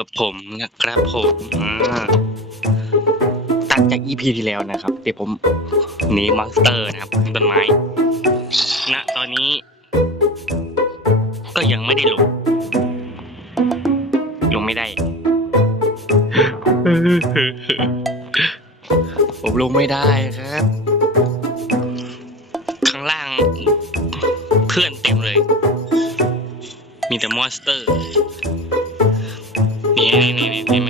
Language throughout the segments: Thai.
กับผมนะครับผมอ่าตัดจาก EP ที่แล้วนะครับเดี๋ยวผมหนีมอนสเตอร์นะครับขึ้นต้นไม้ณตอนนี้ ก็ยังไม่ได้ลง ลงไม่ได้ ผมลงไม่ได้ครับ ข้างล่างเพื่อนเต็มเลย มีแต่มอนสเตอร์ นี่นี่นี่นี่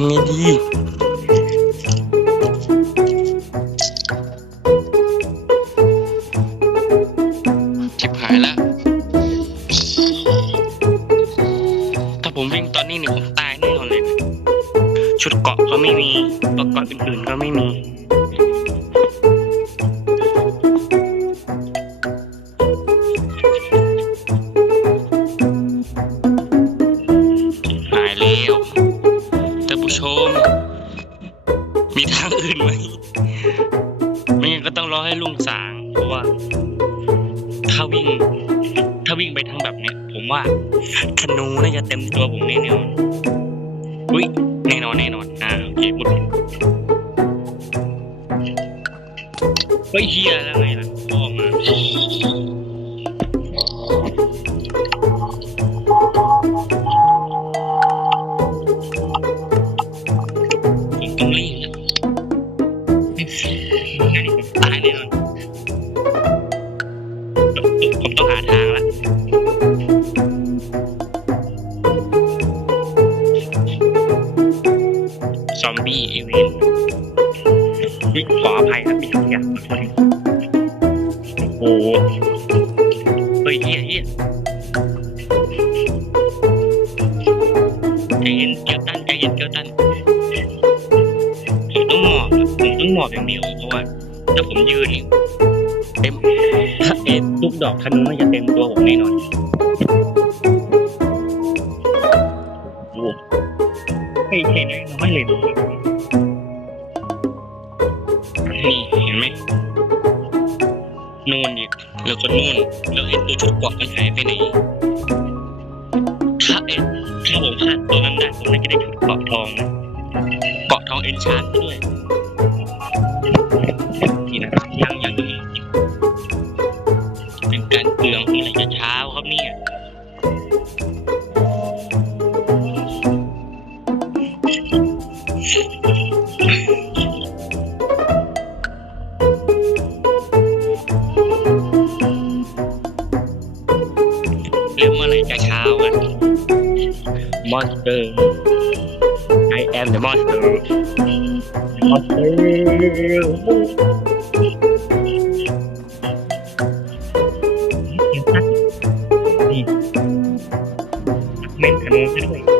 ำไงดีชิบหายแล้วถ้าผมวิ่งตอนนี้เนี่ยผมตายแน่นอนเลย ชุดเกาะก็ไม่มีอุปกรณ์อื่นๆก็ไม่มีาโอเคหมดเฮ้ยเฮียแล้วไงล่ะ มบี้อีเวนนี่ขออภัยครับมีทุกอย่างโอ้โหเฮ้ยเฮียเฮียใจเย็นเกียวตันใจเย็นเกียวตันผมต้องหมอบผมต้องหมอบอย่างเดียวเพราะว่าถ้าผมยืนเต็มเอ็ดลูกดอกธนูน่าจะเต็มตัวผมแน่นอนโอ้ไม่เห็นเลยไม่เลยนี่ คนนู่น แล้วไอ้ตัวชุดเกราะมันหายไปไหนถ้าเอ็นถ้าผมพลาดตัวนั้นได้ผมน่าจะได้ชุดเกราะทองเกาะทองเอ็นชาร์ด Monster I am the monster monster นี่เม่นขนมซะด้วย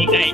นี่ไ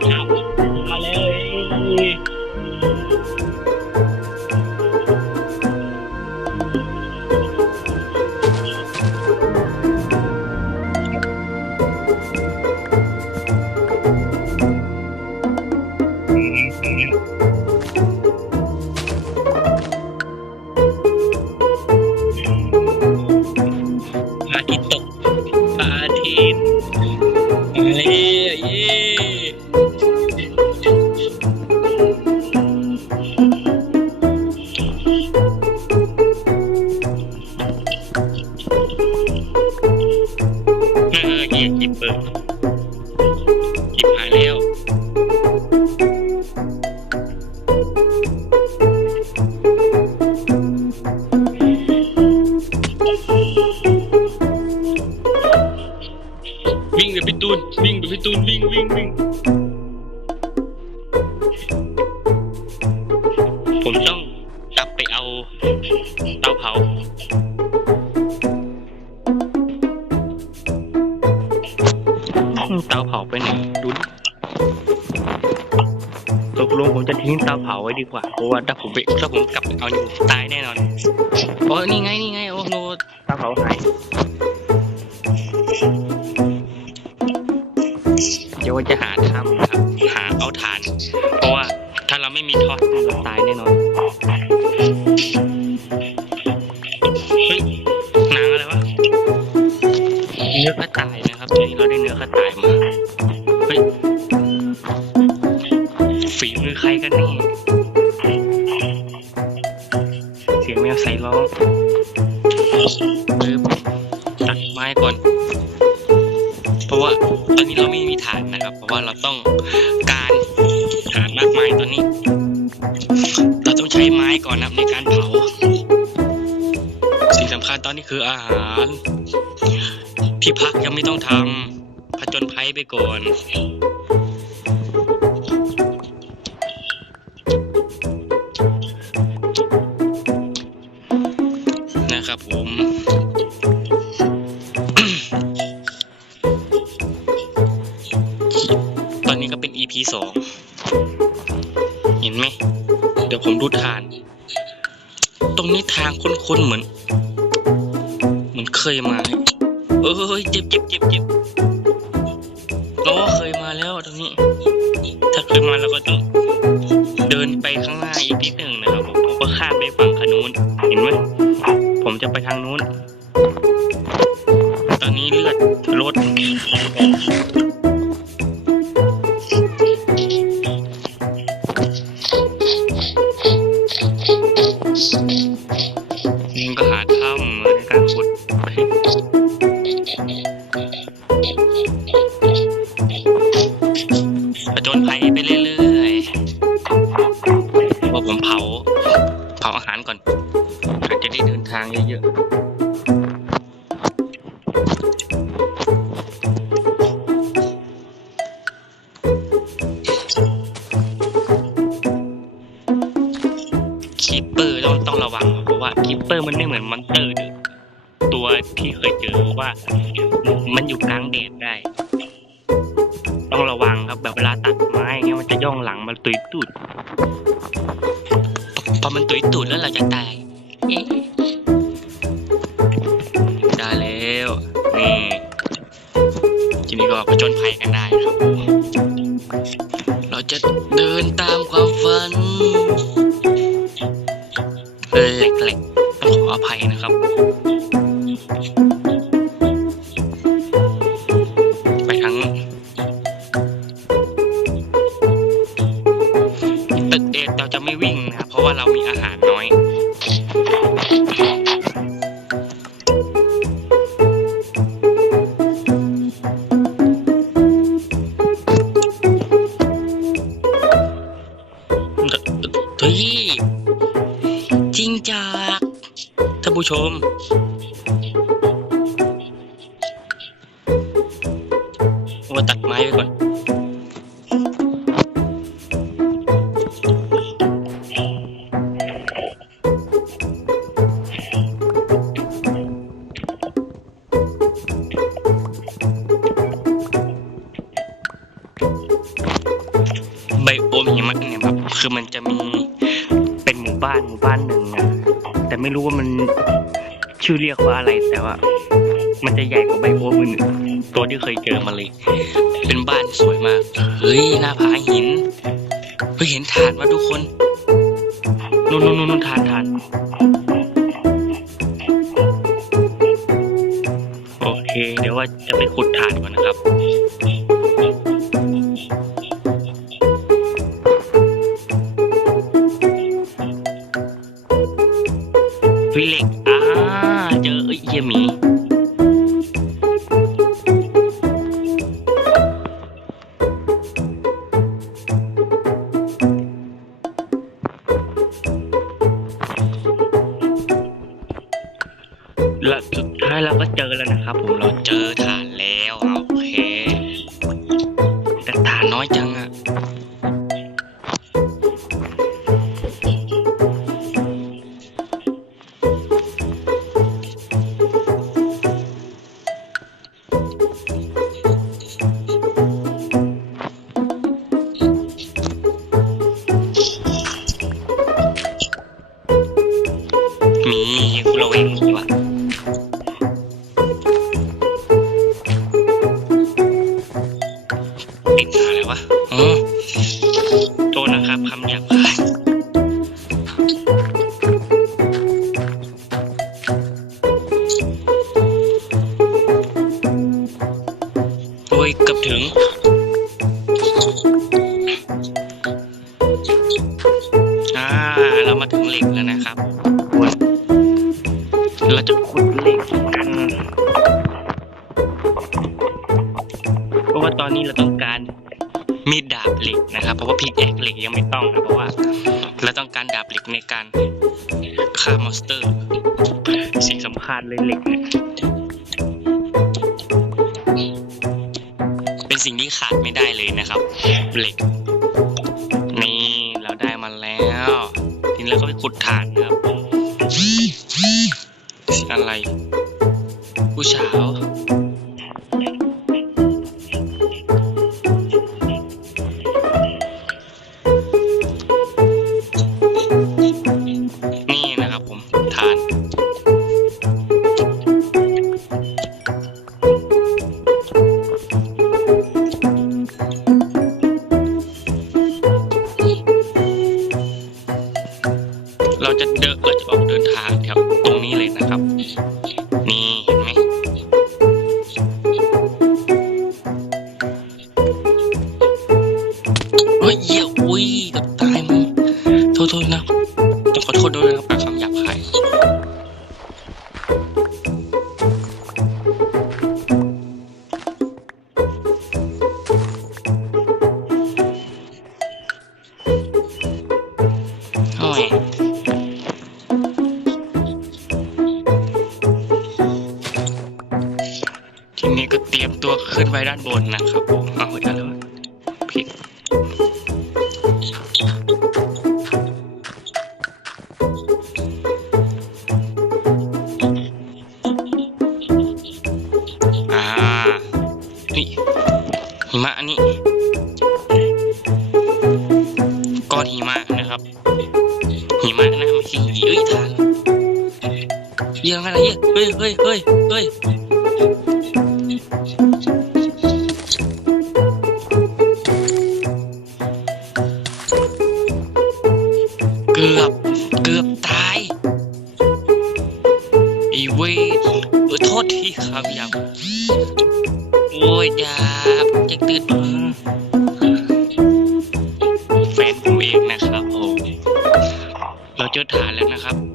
วิ่งแบบพี่ตูนวิ่งแบบพี่ตูนวิ่งวิ่งวิ่งผมต้องกลับไปเอาเตาเผาเตาเผาไปไหนดูดิตกลงผมจะทิ้งเตาเผาไว้ดีกว่าเพราะว่าถ้าผมไปถ้าผมกลับไปเอานี่ตายแน่นอนโอ้นี่ไงนี่ไง เตาเผาหายเดี๋ยวว่าจะหาทำครับ หาเอาถ่าน เพราะว่าถ้าเราไม่มีทอดเราตายแน่นอนเฮ้ยหนังอะไรวะเนื้อกระต่ายนะครับทีนี้เราได้เนื้อกระต่ายมาเฮ้ยฝีมือใครกันนี่เสียงแมวใส่ร้อง ปึ๊บตัดไม้ก่อน เพราะว่าตอนนี้เราไม่มีฐานนะครับ เพราะว่าเราต้องการฐานมากมายตอนนี้ เราต้องใช้ไม้ก่อนนะครับในการเผา สิ่งสำคัญตอนนี้คืออาหาร ที่พักยังไม่ต้องทำผจญภัยไปก่อน นะครับผมตอนนี้ก็เป็น EP สองเห็นไหม เดี๋ยวผมดูทาน ตรงนี้ทางคุ้นๆเหมือน เหมือนเคยมา เออเฮ้ยเจ็บเจ็บเจ็บเจ็บเราเคยมาแล้วตรงนี้ ถ้าเคยมาเราก็ต้องเดินไปข้างหน้าอีกนิด ผม มันอยู่กลางแดดได้ ต้องระวังครับแบบเวลาตัดไม้งเงี้ยมันจะย่องหลังมาตุยตูดพอมันตุยตูดแล้วเราจะตาย ผู้ชมว่าตัดไม้ไว้ก่อนใบโอมหิมะเนี่ยแบบคือมันจะมีเป็นหมู่บ้านหมู่บ้านหนึ่งนะ แต่ไม่รู้ว่ามันชื่อเรียกว่าอะไรแต่ว่า มันจะใหญ่กว่าใบโอมอื่นๆตัวที่เคยเจอมาเลย เป็นบ้านสวยมาก เฮ้ยหน้าผาหินเฮ้ยเห็นฐานมาทุกคนนู่นนู่นนู่นฐานฐานโอเค เดี๋ยวว่าจะไปขุดฐานก่อนนะครับ วิเวะอ๋อโทษนะครับคำหยาบคายโอ้ยเกือบถึงอ่าเรามาถึงเหล็กแล้วนะครับเราจะขุดเหล็กกันเพราะว่าตอนนี้เราต้องการ มีดดาบเหล็กนะครับ เพราะว่าพิกแอคเหล็กยังไม่ต้องนะเพราะว่าเราต้องการดาบเหล็กในการฆ่ามอนสเตอร์ สิ่งสำคัญเลยเหล็กเนี่ยเป็นสิ่งที่ขาดไม่ได้เลยนะครับ เหล็ก นี่เราได้มาแล้วทีนี้เราก็ไปขุดถ่านนะครับ ทีนี้ก็เตรียมตัวขึ้นไปด้านบนนะครับผมเอาอีกแล้วผิดอ่านี่หิมะอันนี้ก้อนหิมะนะครับหิมะนะไม่ใช่เอ้ยทานเยี่ยงอะไรเยี่ยเฮ้ยเฮ้ยเฮ้ยเฮ้ย เราเจอฐานแล้วนะครับ